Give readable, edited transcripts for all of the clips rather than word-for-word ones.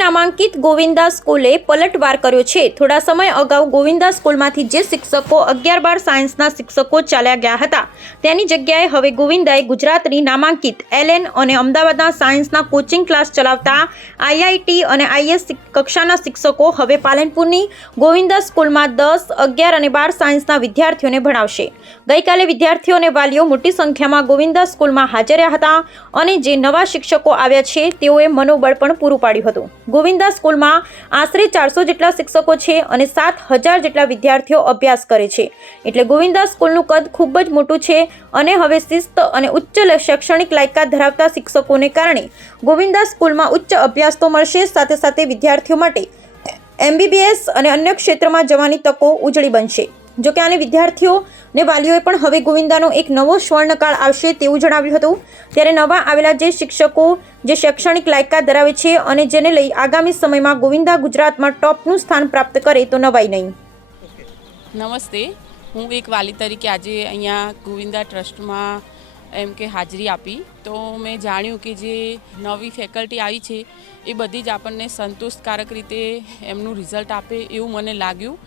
નામાંકિત ગોવિંદા સ્કૂલે પલટવાર કર્યો છે। થોડા સમય અગાઉ ગોવિંદા સ્કૂલમાંથી જે શિક્ષકો 11-12 સાયન્સના શિક્ષકો ચાલ્યા ગયા હતા તેની જગ્યાએ હવે ગોવિંદાએ ગુજરાતની નામાંકિત LN અને અમદાવાદના સાયન્સના કોચિંગ ક્લાસ ચલાવતા IIT અને IS કક્ષાના શિક્ષકો હવે પાલનપુરની ગોવિંદા સ્કૂલમાં 10, 11 અને 12 સાયન્સના વિદ્યાર્થીઓને ભણાવશે। ગઈકાલે વિદ્યાર્થીઓ અને વાલીઓ મોટી સંખ્યામાં ગોવિંદા સ્કૂલમાં હાજર રહ્યા હતા અને જે નવા શિક્ષકો આવ્યા છે તેઓએ મનોબળ પણ પૂરું પાડ્યું હતું। ગોવિંદા સ્કૂલમાં આશરે 400 જેટલા શિક્ષકો છે અને 7000 જેટલા વિદ્યાર્થીઓ અભ્યાસ કરે છે, એટલે ગોવિંદા સ્કૂલનું કદ ખૂબ જ મોટું છે અને હવે શિસ્ત અને ઉચ્ચ શૈક્ષણિક લાયકાત ધરાવતા શિક્ષકોને કારણે ગોવિંદા સ્કૂલમાં ઉચ્ચ અભ્યાસ તો મળશે, સાથે સાથે વિદ્યાર્થીઓ માટે MBBS અને અન્ય ક્ષેત્રમાં જવાની તકો ઉજળી બનશે। જોકે આને વિદ્યાર્થીઓ ને વાલીઓએ પણ હવે ગોવિંદાનો એક નવો સ્વર્ણકાળ આવશે તેવું જણાવ્યું હતું। ત્યારે નવા આવેલા જે શિક્ષકો જે શૈક્ષણિક લાયકાત ધરાવે છે અને જેને લઈ આગામી સમયમાં ગોવિંદા ગુજરાતમાં ટોપનું સ્થાન પ્રાપ્ત કરે તો નવાઈ નહીં। નમસ્તે, હું એક વાલી તરીકે આજે અહીંયા ગોવિંદા ટ્રસ્ટમાં એમ કે હાજરી આપી તો મેં જાણ્યું કે જે નવી ફેકલ્ટી આવી છે એ બધી જ આપણને સંતોષકારક રીતે એમનું રિઝલ્ટ આપે એવું મને લાગ્યું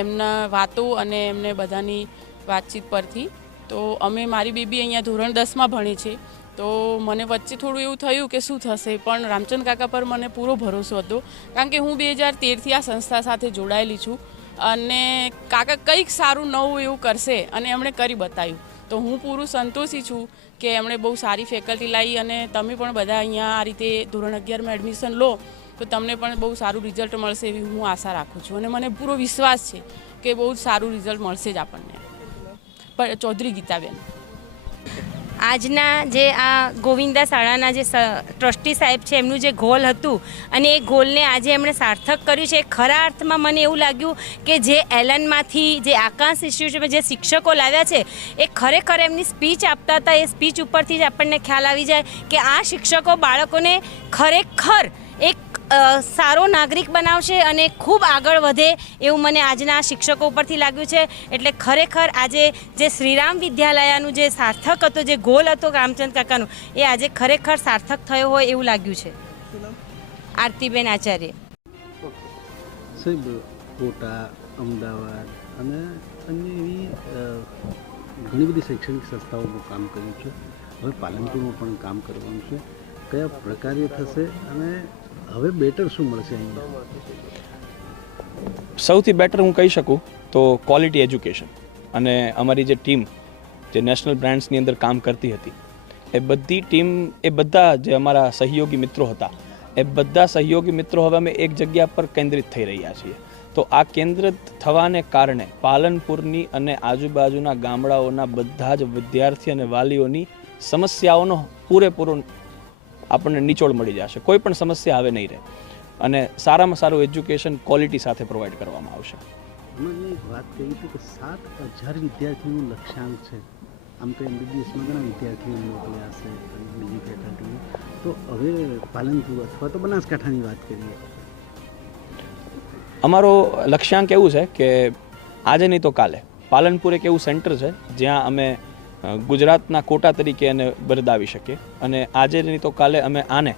એમના વાતો અને એમને બધાની વાતચીત પરથી। તો અમે મારી બેબી અહીંયા ધોરણ 10માં ભણે છે તો મને વચ્ચે થોડું એવું થયું કે શું થશે, પણ રામચંદ કાકા પર મને પૂરો ભરોસો હતો કારણ કે હું 2013થી આ સંસ્થા સાથે જોડાયેલી છું અને કાકા કંઈક સારું નવું એવું કરશે અને એમણે કરી બતાવ્યું। તો હું પૂરું સંતોષી છું કે એમણે બહુ સારી ફેકલ્ટી લાવી અને તમે પણ બધા અહીંયા આ રીતે ધોરણ 11માં એડમિશન લો તો તમને પણ બહુ સારું રિઝલ્ટ મળશે એવી હું આશા રાખું છું અને મને પૂરો વિશ્વાસ છે કે બહુ સારું રિઝલ્ટ મળશે જ આપણને। પણ ચૌધરી ગીતાબેન આજના જે આ ગોવિંદા શાળાના જે ટ્રસ્ટી સાહેબ છે એમનું જે ગોલ હતું અને એ ગોલને આજે એમણે સાર્થક કર્યું છે। ખરા અર્થમાં મને એવું લાગ્યું કે જે એલનમાંથી જે આકાશ ઇન્સ્ટિટ્યૂટમાં જે શિક્ષકો લાવ્યા છે એ ખરેખર એમની સ્પીચ આપતા હતા, એ સ્પીચ ઉપરથી જ આપણને ખ્યાલ આવી જાય કે આ શિક્ષકો બાળકોને ખરેખર એક સારો નાગરિક બનાવશે અને ખૂબ આગળ વધે એવું મને આજના શિક્ષકો ઉપરથી લાગ્યું છે। એટલે ખરેખર આજે જે શ્રીરામ વિદ્યાલયનું જે સાર્થક હતો, જે ગોલ હતો રામચંદ કાકાનું, એ આજે ખરેખર સાર્થક થયો હોય એવું લાગ્યું છે। આરતીબેન આચાર્ય સાહેબ, કોટા, અમદાવાદ અને અન્ય એવી ઘણી બધી શૈક્ષણિક સંસ્થાઓમાં કામ કર્યું છે, હવે પાલનપુરમાં પણ કામ કરવાનું છે, કયા પ્રકારે થશે અને હવે બેટર શું મળશે અહીંયા? સૌથી બેટર હું કહી શકું તો ક્વોલિટી એજ્યુકેશન અને અમારી જે ટીમ જે નેશનલ બ્રાન્ડ્સની અંદર કામ કરતી હતી એ બધી ટીમ, એ બધા જે અમારા સહયોગી મિત્રો હતા એ બધા સહયોગી મિત્રો હવે અમે એક જગ્યા પર કેન્દ્રિત થઈ રહ્યા છીએ। તો આ કેન્દ્રિત થવાને કારણે પાલનપુરની અને આજુબાજુના ગામડાઓના બધા જ વિદ્યાર્થી અને વાલીઓની સમસ્યાઓનો પૂરેપૂરો આપણને નિચોડ મળી જશે, કોઈ પણ સમસ્યા આવે નહીં રહે અને સારામાં સારું એજ્યુકેશન ક્વોલિટી સાથે પ્રોવાઈડ કરવામાં આવશે। હમણાં એક વાત કહી હતી કે 7000 વિદ્યાર્થીઓનું લક્ષ્યાંક છે, આમ તો MBBSમાં ઘણા વિદ્યાર્થીઓ મોકલ્યા હશે બીજી ફેકલ્ટીમાં, તો હવે પાલનપુર અથવા તો બનાસકાંઠાની વાત કરીએ, અમારો લક્ષ્યાંક એવું છે કે આજે નહીં તો કાલે પાલનપુર એક એવું સેન્ટર છે જ્યાં અમે ગુજરાતના કોટા તરીકે એને બરદાવી શકીએ અને આજે નહીં તો કાલે અમે આને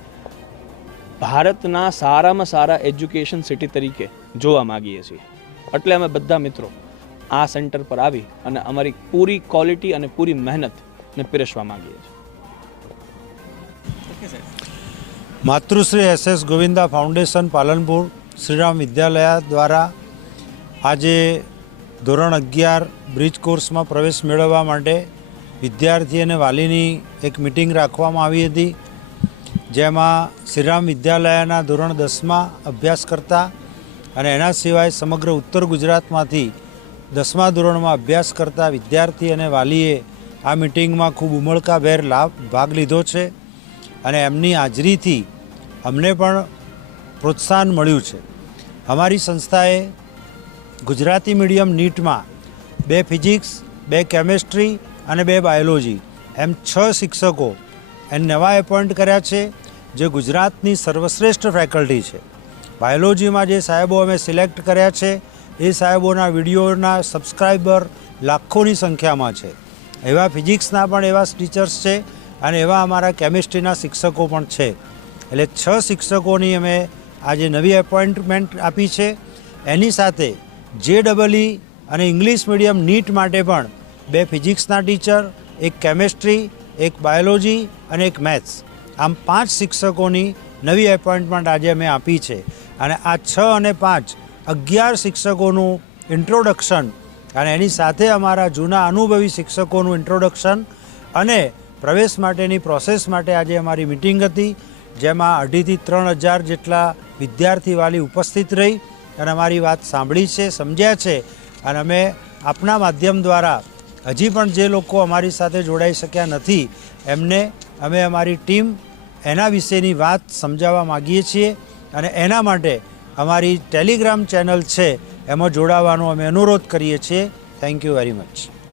ભારતના સારામાં સારા એજ્યુકેશન સિટી તરીકે જોવા માગીએ છીએ। એટલે અમે બધા મિત્રો આ સેન્ટર પર આવી અને અમારી પૂરી ક્વોલિટી અને પૂરી મહેનતને પીરસવા માગીએ છીએ। માતૃશ્રી SS ગોવિંદા ફાઉન્ડેશન પાલનપુર શ્રીરામ વિદ્યાલય દ્વારા આજે ધોરણ 11 બ્રિજ કોર્સમાં પ્રવેશ મેળવવા માટે વિદ્યાર્થી અને વાલીની એક મિટિંગ રાખવામાં આવી હતી, જેમાં શ્રીરામ વિદ્યાલયના ધોરણ 10માં અભ્યાસ કરતા અને એના સિવાય સમગ્ર ઉત્તર ગુજરાતમાંથી 10મા ધોરણમાં અભ્યાસ કરતા વિદ્યાર્થી અને વાલીએ આ મિટિંગમાં ખૂબ ઉમળકાભેર ભાગ લીધો છે અને એમની હાજરીથી અમને પણ પ્રોત્સાહન મળ્યું છે। અમારી સંસ્થાએ ગુજરાતી મીડિયમ નીટમાં 2 ફિઝિક્સ, 2 કેમેસ્ટ્રી અને 2 બાયોલોજી એમ 6 શિક્ષકો એને નવા એપોઇન્ટ કર્યા છે, જે ગુજરાતની સર્વશ્રેષ્ઠ ફેકલ્ટી છે। બાયોલોજીમાં જે સાહેબો અમે સિલેક્ટ કર્યા છે એ સાહેબોના વિડીયોના સબસ્ક્રાઈબર લાખોની સંખ્યામાં છે। એવા ફિઝિક્સના પણ એવા ટીચર્સ છે અને એવા અમારા કેમિસ્ટ્રીના શિક્ષકો પણ છે। એટલે 6 શિક્ષકોની અમે આજે નવી એપોઇન્ટમેન્ટ આપી છે. એની સાથે JEE અને ઇંગ્લિશ મીડિયમ નીટ માટે પણ 2 ફિઝિક્સના ટીચર, 1 કેમેસ્ટ્રી, 1 બાયોલોજી અને 1 મેથ્સ, આમ 5 શિક્ષકોની નવી એપોઇન્ટમેન્ટ આજે અમે આપી છે. અને આ 6 અને 5 11 શિક્ષકોનું ઇન્ટ્રોડક્શન અને એની સાથે અમારા જૂના અનુભવી શિક્ષકોનું ઇન્ટ્રોડક્શન અને પ્રવેશ માટેની પ્રોસેસ માટે આજે અમારી મિટિંગ હતી, જેમાં 2,500 થી 3,000 જેટલા વિદ્યાર્થી વાલી ઉપસ્થિત રહી અને અમારી વાત સાંભળી છે, સમજ્યા છે. અને અમે આપના માધ્યમ દ્વારા હજી પણ જે લોકો અમારી સાથે જોડાઈ શક્યા નથી એમને અમે અમારી ટીમ એના વિશેની વાત સમજાવવા માગીએ છીએ. અને એના માટે અમારી ટેલિગ્રામ ચેનલ છે એમાં જોડાવાનો અમે અનુરોધ કરીએ છીએ. Thank you very much.